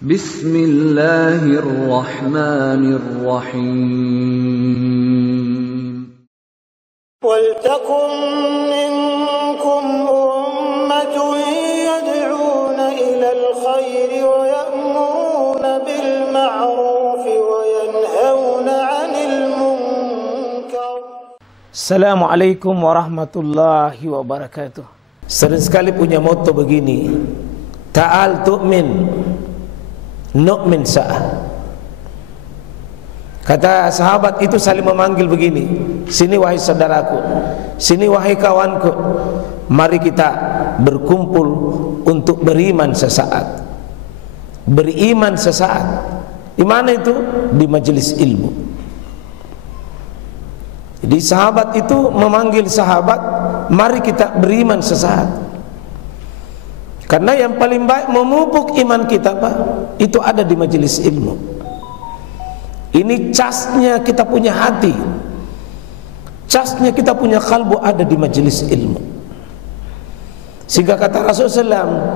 Bismillahirrahmanirrahim. Waltakum minkum ummatun yad'una ilal khairi wa ya'muruna bil ma'ruf wa yanhauna 'anil munkar. Assalamualaikum warahmatullahi wabarakatuh. Sering sekali punya motto begini, ta'al tu'min nu'min sa'ah. Kata sahabat itu saling memanggil begini, sini wahai saudaraku, sini wahai kawanku, mari kita berkumpul untuk beriman sesaat. Beriman sesaat. Di mana itu? Di majelis ilmu. Jadi sahabat itu memanggil sahabat, mari kita beriman sesaat. Karena yang paling baik memupuk iman kita, Pak, itu ada di majelis ilmu. Ini casnya kita punya hati, casnya kita punya kalbu ada di majelis ilmu. Sehingga kata Rasulullah SAW,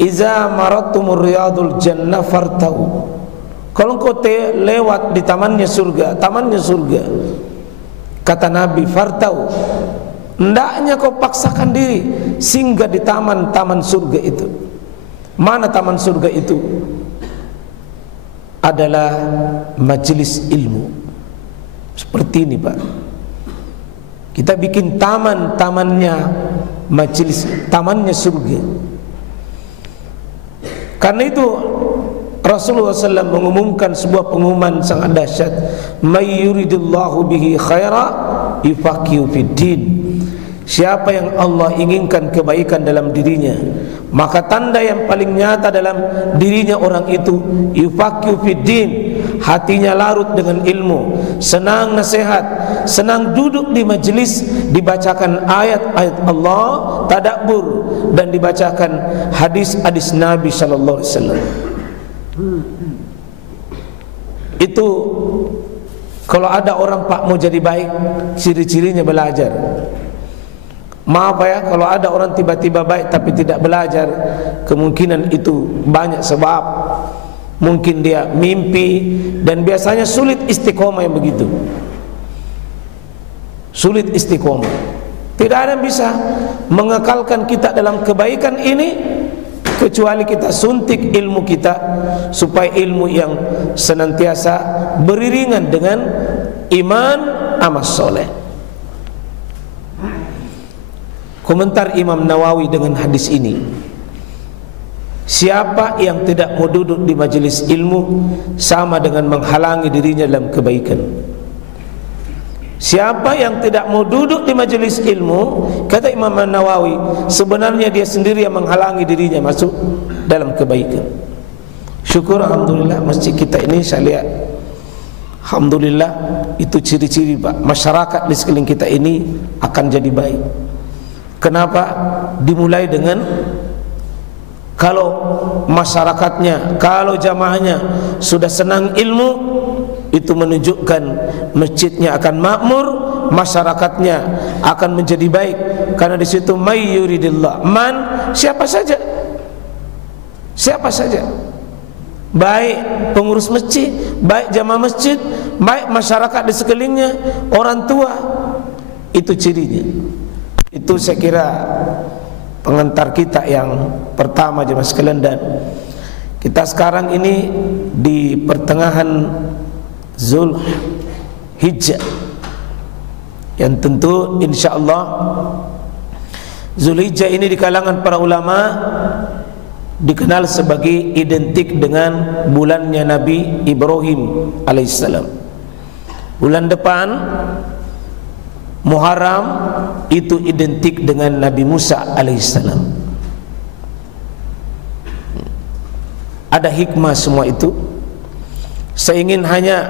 "Iza marattumur riyadul jannah fartau." Kalau engkau lewat di tamannya surga, kata Nabi, fartau, hendaknya kau paksakan diri singgah di taman-taman surga itu. Mana taman surga itu? Adalah majelis ilmu. Seperti ini, Pak. Kita bikin taman-tamannya majelis, tamannya surga. Karena itu Rasulullah SAW mengumumkan sebuah pengumuman sangat dahsyat, "May yuridillahu bihi khaira yufaqihu fid din." Siapa yang Allah inginkan kebaikan dalam dirinya, maka tanda yang paling nyata dalam dirinya orang itu yufaqihu fid din, hatinya larut dengan ilmu, senang nasihat, senang duduk di majelis dibacakan ayat-ayat Allah, tadabbur, dan dibacakan hadis-hadis Nabi sallallahu alaihi wasallam. Itu kalau ada orang, Pak, mau jadi baik, ciri-cirinya belajar. Maaf ya, kalau ada orang tiba-tiba baik tapi tidak belajar, kemungkinan itu banyak sebab. Mungkin dia mimpi, dan biasanya sulit istiqomah yang begitu. Sulit istiqomah. Tidak ada yang bisa mengekalkan kita dalam kebaikan ini kecuali kita suntik ilmu kita, supaya ilmu yang senantiasa beriringan dengan iman amal soleh. Komentar Imam Nawawi dengan hadis ini, siapa yang tidak mau duduk di majelis ilmu sama dengan menghalangi dirinya dalam kebaikan. Siapa yang tidak mau duduk di majelis ilmu, kata Imam Nawawi, sebenarnya dia sendiri yang menghalangi dirinya masuk dalam kebaikan. Syukur alhamdulillah masjid kita ini saya lihat, alhamdulillah, itu ciri-ciri, Pak, masyarakat di sekeliling kita ini akan jadi baik. Kenapa? Dimulai dengan kalau masyarakatnya, kalau jamaahnya sudah senang ilmu, itu menunjukkan masjidnya akan makmur, masyarakatnya akan menjadi baik. Karena di situ may yuridillah, man, siapa saja, siapa saja, baik pengurus masjid, baik jamaah masjid, baik masyarakat di sekelilingnya, orang tua, itu cirinya. Itu saya kira pengantar kita yang pertama, jemaah sekalian. Dan kita sekarang ini di pertengahan Zulhijjah, yang tentu insyaallah Zulhijjah ini di kalangan para ulama dikenal sebagai identik dengan bulannya Nabi Ibrahim alaihissalam. Bulan depan Muharram itu identik dengan Nabi Musa alaihissalam. Ada hikmah semua itu. Saya ingin hanya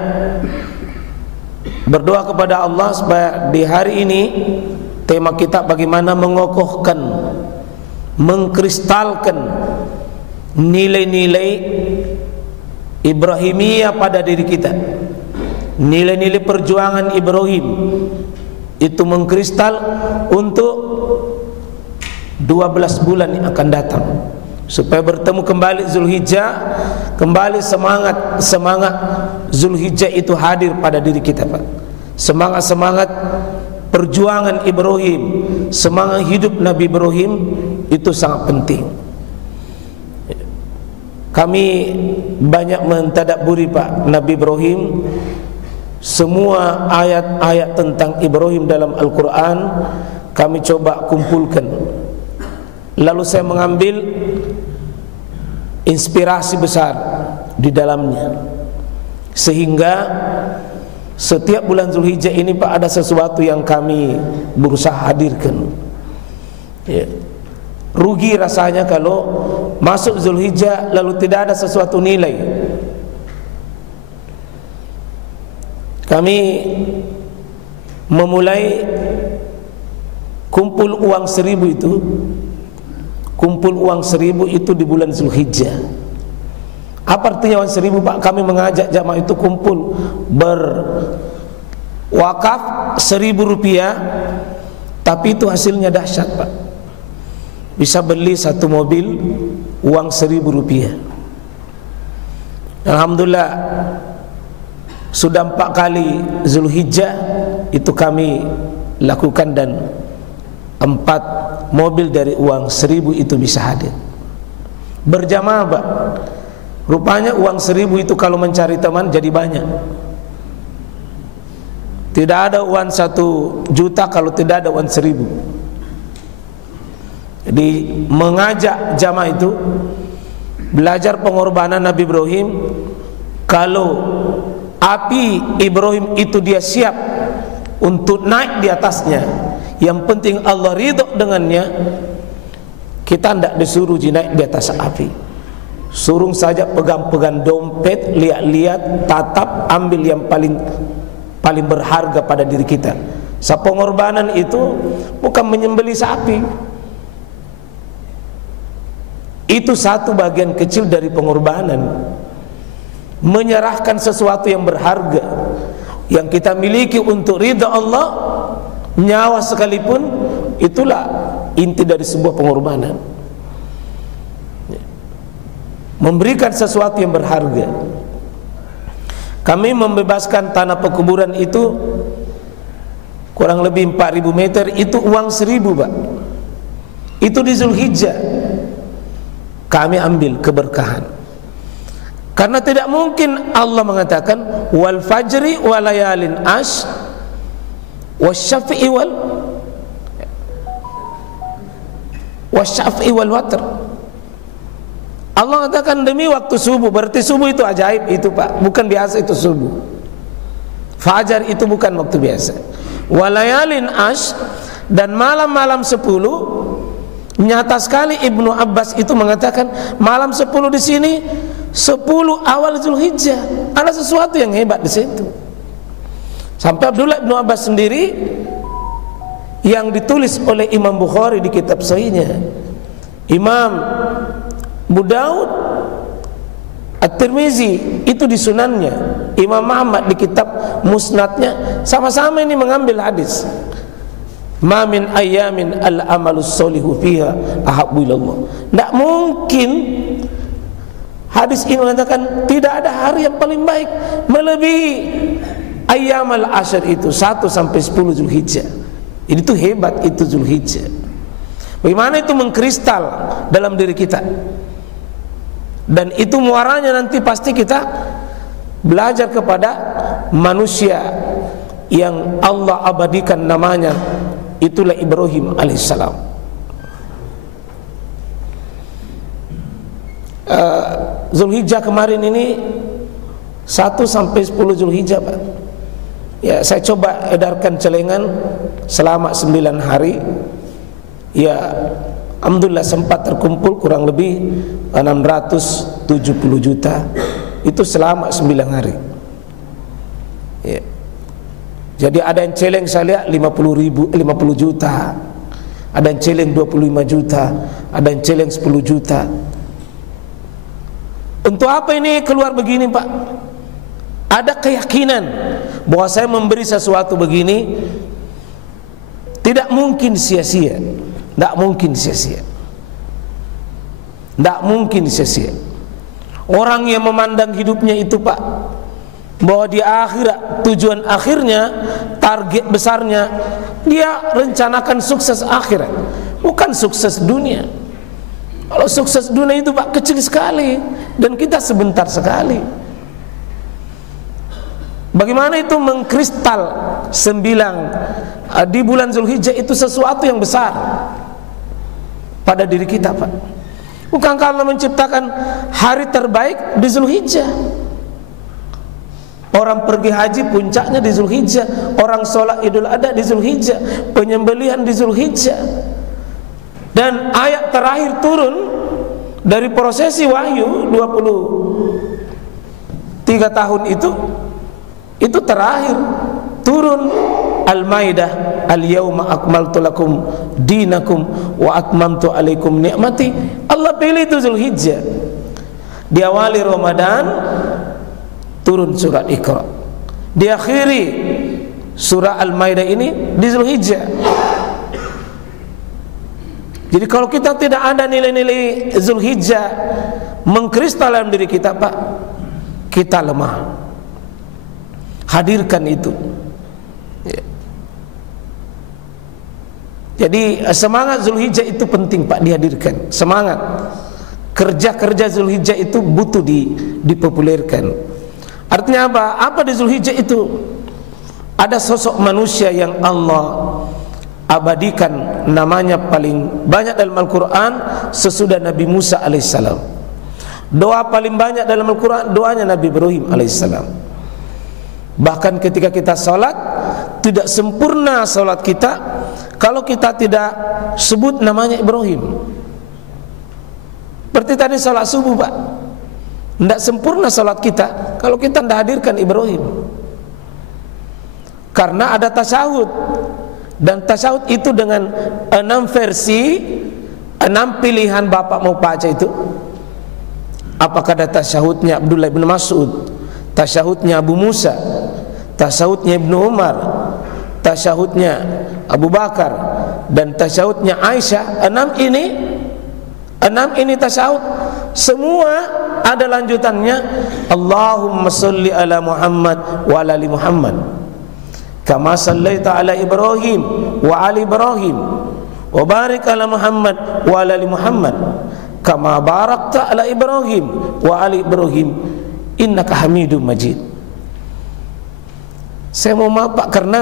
berdoa kepada Allah supaya di hari ini tema kita bagaimana mengokohkan, mengkristalkan nilai-nilai Ibrahimiyah pada diri kita. Nilai-nilai perjuangan Ibrahim itu mengkristal untuk 12 bulan yang akan datang, supaya bertemu kembali Zulhijjah kembali semangat Zulhijjah itu hadir pada diri kita, Pak. Semangat perjuangan Ibrahim, semangat hidup Nabi Ibrahim itu sangat penting. Kami banyak mentadabburi, Pak, Nabi Ibrahim. Semua ayat-ayat tentang Ibrahim dalam Al-Quran kami coba kumpulkan. Lalu saya mengambil inspirasi besar di dalamnya, sehingga setiap bulan Zulhijjah ini, Pak, ada sesuatu yang kami berusaha hadirkan. Ya. Rugi rasanya kalau masuk Zulhijjah lalu tidak ada sesuatu nilai. Kami memulai kumpul uang 1.000 itu. Kumpul uang 1.000 itu di bulan Zulhijjah. Apa artinya uang 1.000, Pak? Kami mengajak jamaah itu kumpul berwakaf 1.000 rupiah, tapi itu hasilnya dahsyat, Pak. Bisa beli satu mobil uang 1.000 rupiah. Alhamdulillah, sudah 4 kali Zulhijjah itu kami lakukan, dan 4 mobil dari uang 1.000 itu bisa hadir berjamaah, Pak. Rupanya uang 1.000 itu kalau mencari teman jadi banyak. Tidak ada uang 1 juta kalau tidak ada uang 1.000. Jadi mengajak jamaah itu belajar pengorbanan Nabi Ibrahim. Kalau api Ibrahim itu dia siap untuk naik di atasnya, yang penting Allah ridho dengannya. Kita tidak disuruh naik di atas api, suruh saja pegang-pegang dompet, lihat-lihat, tatap, ambil yang paling berharga pada diri kita. Pengorbanan itu bukan menyembelih sapi, itu satu bagian kecil dari pengorbanan. Menyerahkan sesuatu yang berharga yang kita miliki untuk ridha Allah, nyawa sekalipun, itulah inti dari sebuah pengorbanan. Memberikan sesuatu yang berharga. Kami membebaskan tanah pekuburan itu kurang lebih 4.000 meter, itu uang 1.000, Pak. Itu di Zulhijjah kami ambil keberkahan. Karena tidak mungkin Allah mengatakan wal fajri wa layalin ash wasyafi'i wal watr. Allah mengatakan demi waktu subuh, berarti subuh itu ajaib itu, Pak, bukan biasa itu subuh. Fajar itu bukan waktu biasa. Wa layalin ash, dan malam-malam 10. Nyata sekali Ibnu Abbas itu mengatakan malam 10 di sini 10 awal Zulhijjah. Ada sesuatu yang hebat di situ. Sampai Abdullah Ibnu Abbas sendiri yang ditulis oleh Imam Bukhari di kitab sahihnya, Imam Abu Daud, At-Tirmizi itu di sunannya, Imam Ahmad di kitab musnadnya, sama-sama ini mengambil hadis. Ma min ayamin al-amalus solihu fiha ahabbu ilallah. Tidak mungkin hadis ini mengatakan tidak ada hari yang paling baik melebihi ayyam al-ashr itu 1 sampai 10 Zulhijjah. Itu hebat itu Zulhijjah. Bagaimana itu mengkristal dalam diri kita. Dan itu muaranya nanti pasti kita belajar kepada manusia yang Allah abadikan namanya, itulah Ibrahim alaihissalam. Zulhijjah kemarin ini 1 sampai 10 Zulhijjah, Pak. Ya, saya coba edarkan celengan selama 9 hari. Ya, alhamdulillah sempat terkumpul kurang lebih 670 juta. Itu selama 9 hari. Ya. Jadi ada yang celeng saya lihat 50 juta, ada yang celeng 25 juta, ada yang celeng 10 juta. Untuk apa ini keluar begini, Pak? Ada keyakinan bahwa saya memberi sesuatu begini tidak mungkin sia-sia. Tidak mungkin sia-sia. Tidak mungkin sia-sia. Orang yang memandang hidupnya itu Pak, bahwa di akhirat tujuan akhirnya, target besarnya, dia rencanakan sukses akhirat, bukan sukses dunia. Kalau sukses dunia itu Pak kecil sekali, dan kita sebentar sekali. Bagaimana itu mengkristal 9 di bulan Zulhijjah itu sesuatu yang besar pada diri kita Pak. Bukankah Allah menciptakan hari terbaik di Zulhijjah? Orang pergi haji puncaknya di Zulhijjah, orang sholat Idul Adha di Zulhijjah, penyembelihan di Zulhijjah. Dan ayat terakhir turun dari prosesi wahyu 23 tahun itu terakhir turun Al-Maidah, Al-Yawma akmaltu lakum dinakum wa atmamtu alaikum ni'mati. Allah pilih itu Zulhijjah. Diawali Ramadan turun surat Iqra. Diakhiri surah Al-Maidah ini di Zulhijjah. Jadi kalau kita tidak ada nilai-nilai Zulhijjah mengkristal dalam diri kita Pak, kita lemah. Hadirkan itu. Jadi semangat Zulhijjah itu penting Pak dihadirkan. Semangat kerja-kerja Zulhijjah itu butuh dipopulerkan. Artinya apa? Apa di Zulhijjah itu? Ada sosok manusia yang Allah abadikan, namanya paling banyak dalam Al-Quran sesudah Nabi Musa alaihissalam. Doa paling banyak dalam Al-Quran doanya Nabi Ibrahim alaihissalam. Bahkan ketika kita sholat, tidak sempurna sholat kita kalau kita tidak sebut namanya Ibrahim. Seperti tadi sholat subuh Pak, tidak sempurna sholat kita kalau kita tidak hadirkan Ibrahim. Karena ada tasyahud, dan tasyahud itu dengan 6 versi, 6 pilihan Bapak mau baca itu. Apakah ada tasyahudnya Abdullah bin Mas'ud, tasyahudnya Abu Musa, tasyahudnya Ibnu Umar, tasyahudnya Abu Bakar, dan tasyahudnya Aisyah. 6 ini tasyahud. Semua ada lanjutannya. Allahumma sholli ala Muhammad wa ala ali Muhammad kama shallaita ala Ibrahim wa ali Ibrahim wa barik ala Muhammad wa ala ali Muhammad kama barakta ala Ibrahim wa ali Ibrahim innaka Hamidum Majid. Saya mau maaf Pak, karena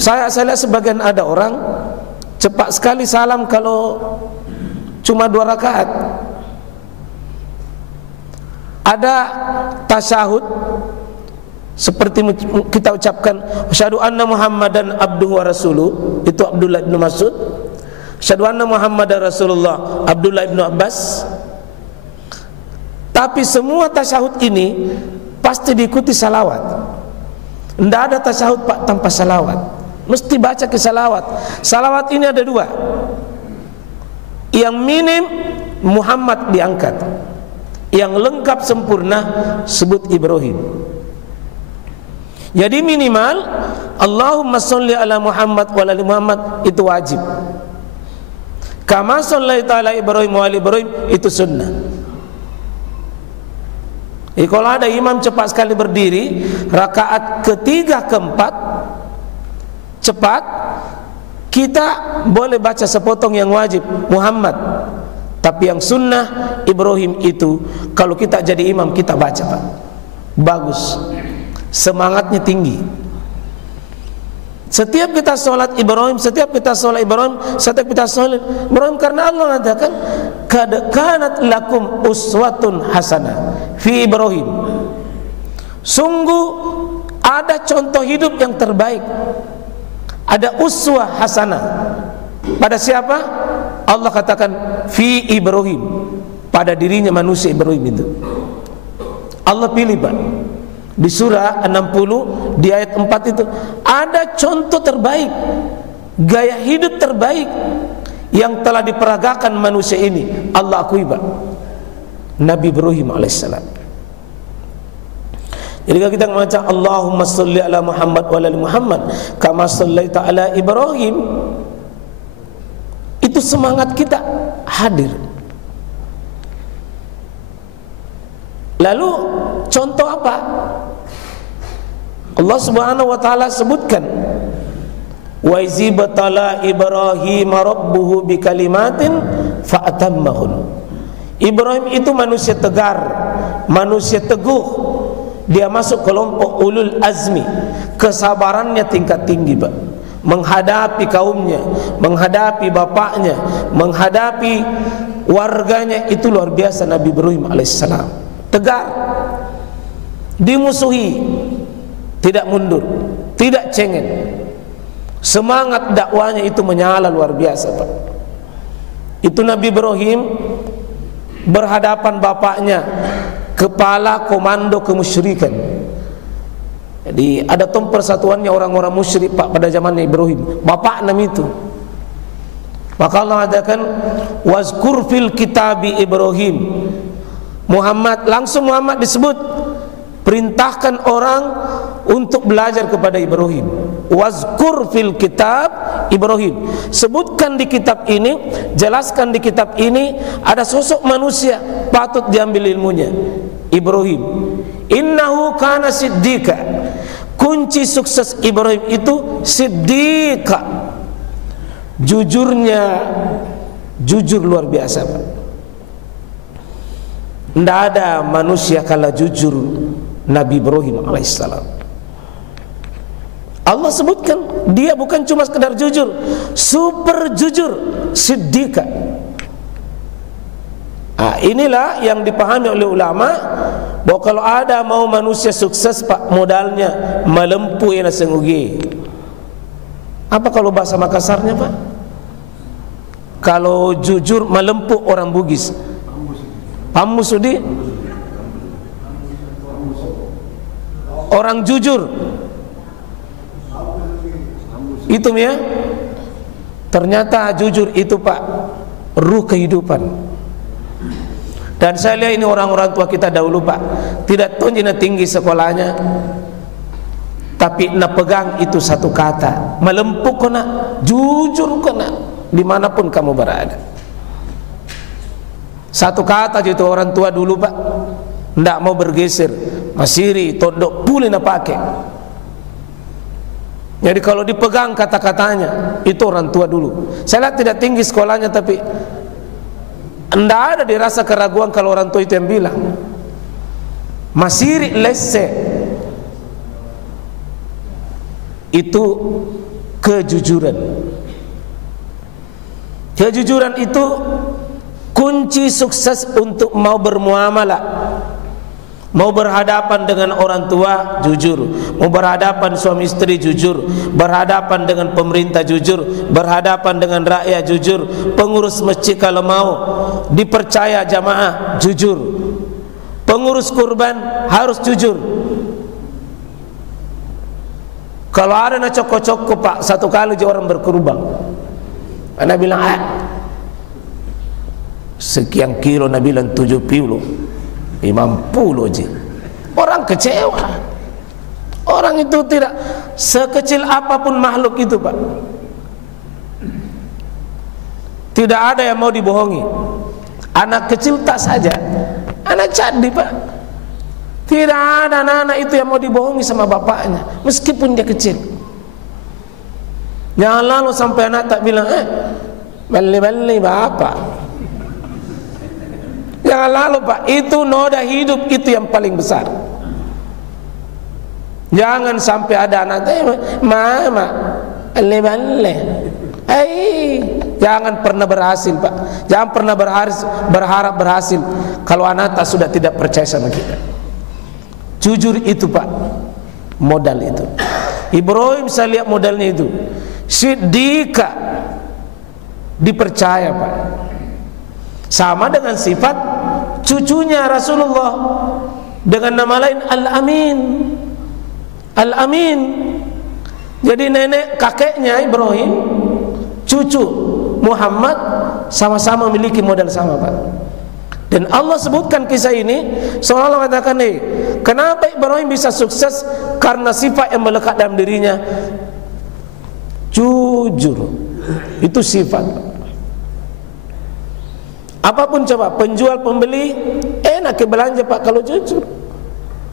saya lihat sebagian ada orang cepat sekali salam kalau cuma 2 rakaat. Ada tasyahud seperti kita ucapkan asyhadu anna Muhammadan abduhu wa rasuluh, itu Abdullah bin Mas'ud. Asyhadu anna Muhammadan Rasulullah, Abdullah bin Abbas. Tapi semua tasyahud ini pasti diikuti salawat. Tidak ada tasyahud Pak tanpa salawat. Mesti baca ke salawat. Salawat ini ada 2. Yang minim Muhammad diangkat, yang lengkap sempurna sebut Ibrahim. Jadi minimal Allahumma sholli ala Muhammad wa ala ali Muhammad itu wajib. Kama shallaita ala Ibrahim wa ali Ibrahim itu sunnah. Jadi kalau ada imam cepat sekali berdiri, rakaat ketiga keempat cepat, kita boleh baca sepotong yang wajib Muhammad, tapi yang sunnah Ibrahim itu kalau kita jadi imam kita baca Pak. Bagus, semangatnya tinggi. Setiap kita sholat Ibrahim, setiap kita sholat Ibrahim, setiap kita sholat Ibrahim, karena Allah mengatakan qad kanat lakum uswatun hasanah fi Ibrahim. Sungguh ada contoh hidup yang terbaik, ada uswah hasanah. Pada siapa? Allah katakan fi Ibrahim, pada dirinya manusia Ibrahim itu. Allah pilih Pak. Di surah 60 di ayat 4 itu ada contoh terbaik, gaya hidup terbaik yang telah diperagakan manusia ini. Allah akui Pak, Nabi Ibrahim alaihissalam. Jadi kalau kita membaca Allahumma sholli ala Muhammad wa ala Muhammad kama shallaita ala Ibrahim, itu semangat kita hadir. Lalu contoh apa? Allah Subhanahu wa taala sebutkan, wa izibtala Ibrahim rabbuhu bikalimatin fa'atammahun. Ibrahim itu manusia tegar, manusia teguh. Dia masuk kelompok ulul azmi. Kesabarannya tingkat tinggi, Pak. Menghadapi kaumnya, menghadapi bapaknya, menghadapi warganya, itu luar biasa Nabi Ibrahim alaihissalam. Tegar, dimusuhi, tidak mundur, tidak cengeng. Semangat dakwanya itu menyala luar biasa, Pak. Itu Nabi Ibrahim berhadapan bapaknya, kepala komando kemusyrikan. Jadi ada persatuannya orang-orang musyrik, Pak, pada zamannya Ibrahim. Bapak nam itu. Maka Allah katakan, wazkur fil kitabi Ibrahim. Muhammad, langsung Muhammad disebut, perintahkan orang untuk belajar kepada Ibrahim. Wazkur fil kitab Ibrahim. Sebutkan di kitab ini, jelaskan di kitab ini ada sosok manusia patut diambil ilmunya, Ibrahim. Innahu kana siddiqa. Kunci sukses Ibrahim itu siddiqa. Jujurnya, jujur luar biasa, Pak. Tidak ada manusia kalah jujur Nabi Ibrahim alaihissalam. Allah sebutkan dia bukan cuma sekedar jujur, super jujur, siddiqa. Inilah yang dipahami oleh ulama, bahwa kalau ada mau manusia sukses, Pak, modalnya melempuh yang sengugi. Apa kalau bahasa Makassarnya, Pak? Kalau jujur melempuh orang Bugis, pamusudi, orang jujur itu ya. Ternyata jujur itu, Pak, ruh kehidupan. Dan saya lihat ini orang-orang tua kita dahulu, Pak, tidak tonjina tinggi sekolahnya, tapi nak pegang itu satu kata, melempuh kena, jujur kena, dimanapun kamu berada. Satu kata itu orang tua dulu, Pak, tidak mau bergeser, masiri, todok, pulih nak pakai. Jadi kalau dipegang kata-katanya, itu orang tua dulu. Saya lihat tidak tinggi sekolahnya, tapi tidak ada dirasa keraguan kalau orang tua itu yang bilang. Masiri lese, itu kejujuran. Kejujuran itu kunci sukses untuk mau bermuamalah, mau berhadapan dengan orang tua jujur, mau berhadapan suami istri jujur, berhadapan dengan pemerintah jujur, berhadapan dengan rakyat jujur, pengurus masjid kalau mau dipercaya jamaah jujur, pengurus kurban harus jujur. Kalau ada nak cokok-cokok, Pak, satu kali je orang berkurban, Anda bilang sekian kilo, Nabi bilang 70, 50 je. Orang kecewa. Orang itu tidak, sekecil apapun makhluk itu, Pak, tidak ada yang mau dibohongi. Anak kecil tak saja, anak cadi, Pak, tidak ada anak-anak itu yang mau dibohongi sama bapaknya, meskipun dia kecil. Jangan lalu sampai anak tak bilang, balik-balik bapak. Jangan lalu, Pak, itu noda hidup itu yang paling besar. Jangan sampai ada anak, mama, balik-balik. Jangan pernah berhasil, Pak. Jangan pernah berharap berhasil kalau anak tak sudah tidak percaya sama kita. Jujur itu, Pak, modal itu. Ibrahim saya lihat modalnya itu. Siddiqa, dipercaya, Pak. Sama dengan sifat cucunya Rasulullah dengan nama lain Al-Amin. Al-Amin. Jadi nenek kakeknya Ibrahim, cucu Muhammad, sama-sama memiliki modal sama, Pak. Dan Allah sebutkan kisah ini seolah-olah mengatakan, kenapa Ibrahim bisa sukses? Karena sifat yang melekat dalam dirinya, jujur. Itu sifat. Apapun coba, penjual pembeli enak nak belanja Pak kalau jujur?